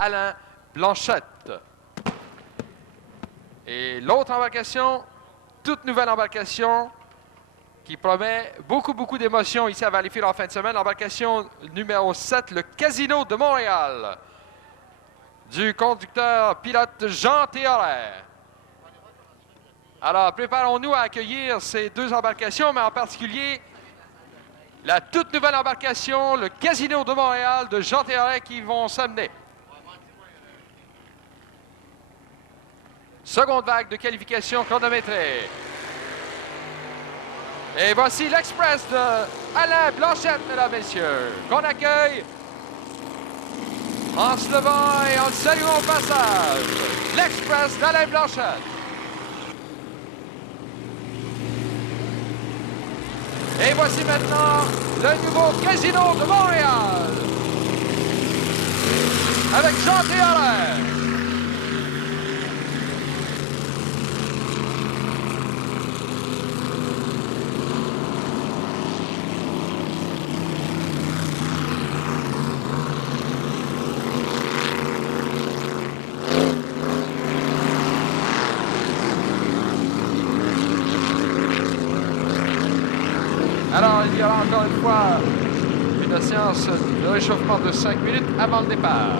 Alain Blanchette. Et l'autre embarcation, toute nouvelle embarcation qui promet beaucoup d'émotions ici à Valleyfield en fin de semaine. L'embarcation numéro 7, le Casino de Montréal, du conducteur pilote Jean Théoret. Alors, préparons-nous à accueillir ces deux embarcations, mais en particulier la toute nouvelle embarcation, le Casino de Montréal de Jean Théoret, qui vont s'amener. Seconde vague de qualification chronométrée. Et voici l'Express de Alain Blanchette, mesdames, messieurs, qu'on accueille en se levant et en le saluant au passage. L'Express d'Alain Blanchette. Et voici maintenant le nouveau Casino de Montréal avec Jean Théoret. Alors, il y aura encore une fois une séance de réchauffement de 5 minutes avant le départ.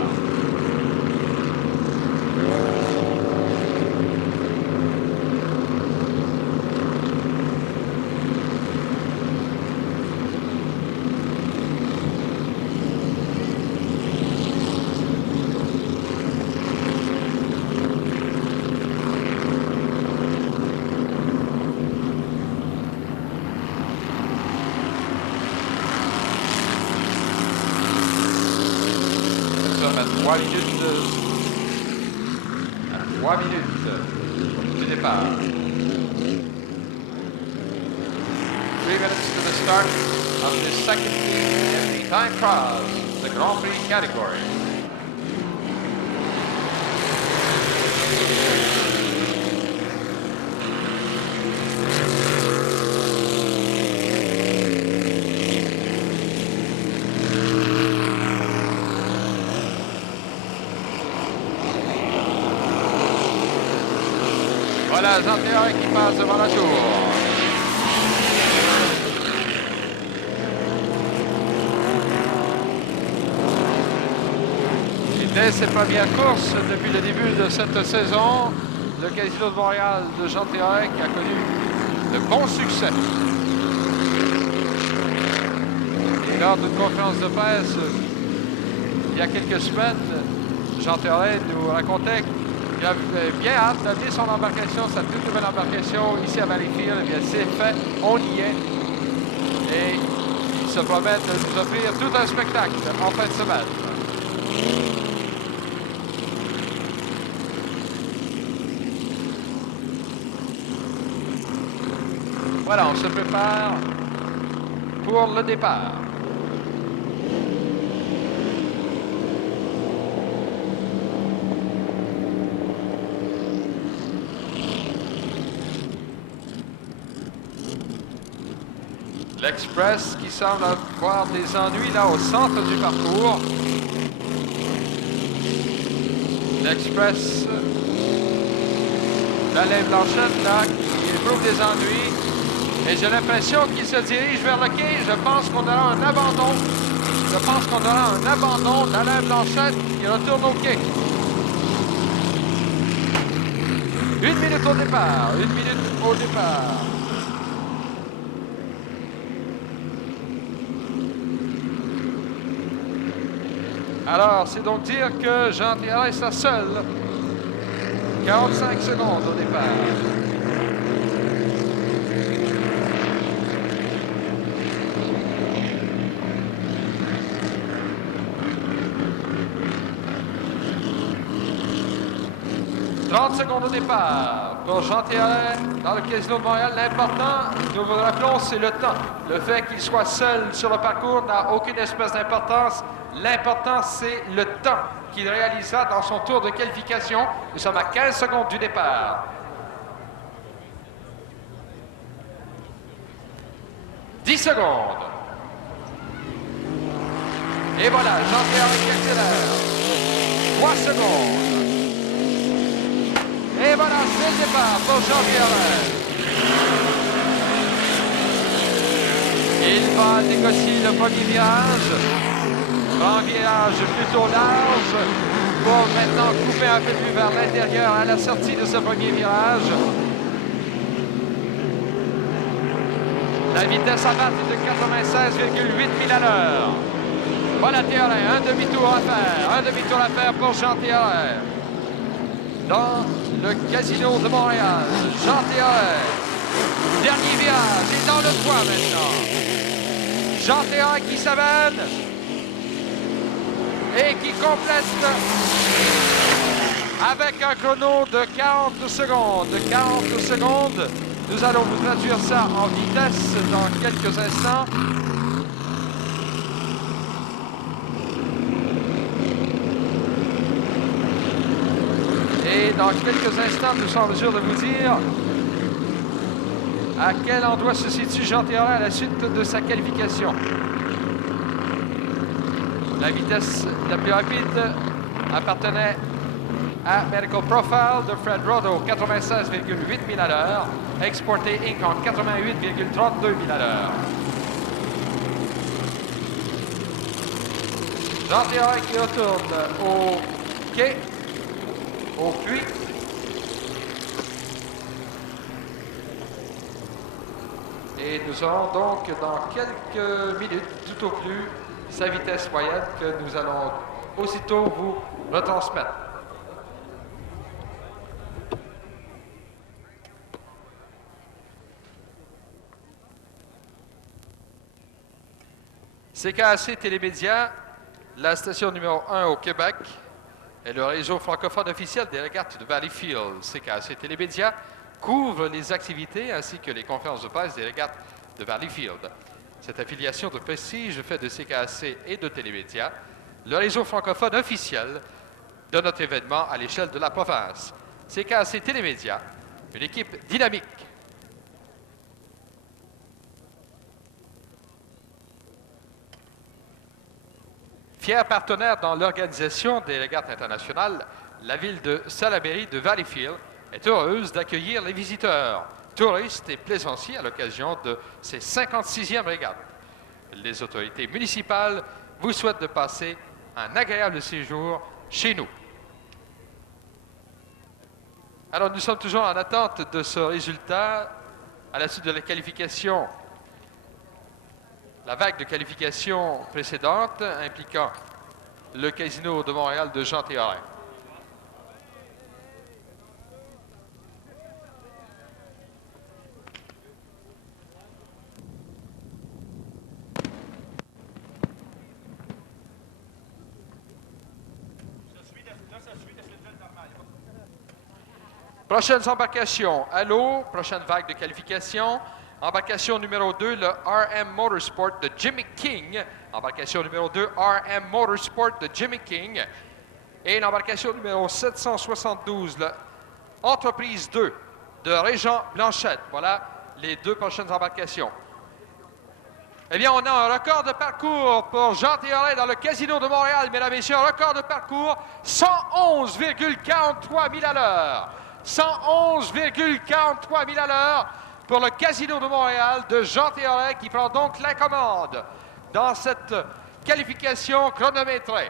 À 3 minutes du départ. 3 minutes to the start of the second time cross, the Grand Prix category. Voilà Jean Théoret qui passe devant la tour. Et dès ses premières courses, depuis le début de cette saison, le Casino de Montréal de Jean Théoret qui a connu de bons succès. Et lors d'une conférence de presse, il y a quelques semaines, Jean Théoret nous racontait qu'il avait bien hâte d'amener son embarcation, sa toute nouvelle embarcation, ici à Valleyfield. Eh bien, c'est fait, on y est. Et il se promet de nous offrir tout un spectacle en fin de semaine. Voilà, on se prépare pour le départ. L'Express qui semble avoir des ennuis là au centre du parcours. L'Express d'Alain Blanchette là qui éprouve des ennuis. Et j'ai l'impression qu'il se dirige vers le quai. Je pense qu'on aura un abandon. Je pense qu'on aura un abandon d'Alain Blanchette qui retourne au quai. 1 minute au départ. 1 minute au départ. Alors, c'est donc dire que Jean Théoret est seul. 45 secondes au départ. Secondes au départ pour Jean Théoret dans le Casino de Montréal. L'important, nous vous rappelons, c'est le temps. Le fait qu'il soit seul sur le parcours n'a aucune espèce d'importance. L'important, c'est le temps qu'il réalisera dans son tour de qualification. Nous sommes à 15 secondes du départ. 10 secondes. Et voilà, Jean Théoret qui accélère. 3 secondes. Et voilà, c'est le départ pour Jean-Pierre Alain. Il va négocier le premier virage. Un virage plutôt large pour maintenant couper un peu plus vers l'intérieur à la sortie de ce premier virage. La vitesse à battre est de 96,8 milles à l'heure. Voilà Théoret, un demi-tour à faire. Un demi-tour à faire pour Jean Théoret. Dans le Casino de Montréal, Jean Théoret. Dernier virage, il est dans le toit maintenant. Jean Théoret qui s'amène et qui complète avec un chrono de 40 secondes. 40 secondes. Nous allons vous traduire ça en vitesse dans quelques instants. Et dans quelques instants, nous sommes en mesure de vous dire à quel endroit se situe Jean Théoret à la suite de sa qualification. La vitesse la plus rapide appartenait à Medical Profile de Fred Rodo, 96,8 milles à l'heure, Exporté Inc. en 88,32 milles à l'heure. Jean Théoret qui retourne au quai, au puits. Et nous aurons donc dans quelques minutes, tout au plus, sa vitesse moyenne que nous allons aussitôt vous retransmettre. CKAC Télémédia, la station numéro 1 au Québec, est le réseau francophone officiel des régates de Valleyfield. CKAC Télémédia couvre les activités ainsi que les conférences de presse des régates de Valleyfield. Cette affiliation de prestige fait de CKAC et de Télémédia le réseau francophone officiel de notre événement à l'échelle de la province. CKAC Télémédia, une équipe dynamique. Fier partenaire dans l'organisation des régates internationales, la ville de Salaberry de Valleyfield est heureuse d'accueillir les visiteurs, touristes et plaisanciers à l'occasion de ses 56e régates. Les autorités municipales vous souhaitent de passer un agréable séjour chez nous. Alors, nous sommes toujours en attente de ce résultat à la suite de la qualification. La vague de qualification précédente impliquant le Casino de Montréal de Jean Théoret. Prochaines embarcations à l'eau, prochaine vague de qualification. Embarcation numéro 2, le RM Motorsport de Jimmy King. Embarcation numéro 2, RM Motorsport de Jimmy King. Et l'embarcation numéro 772, le Entreprise 2 de Régent Blanchette. Voilà les deux prochaines embarcations. Eh bien, on a un record de parcours pour Jean Théoret dans le Casino de Montréal, mesdames et messieurs. Un record de parcours, 111,43 milles à l'heure. 111,43 milles à l'heure pour le Casino de Montréal de Jean Théoret qui prend donc la commande dans cette qualification chronométrée.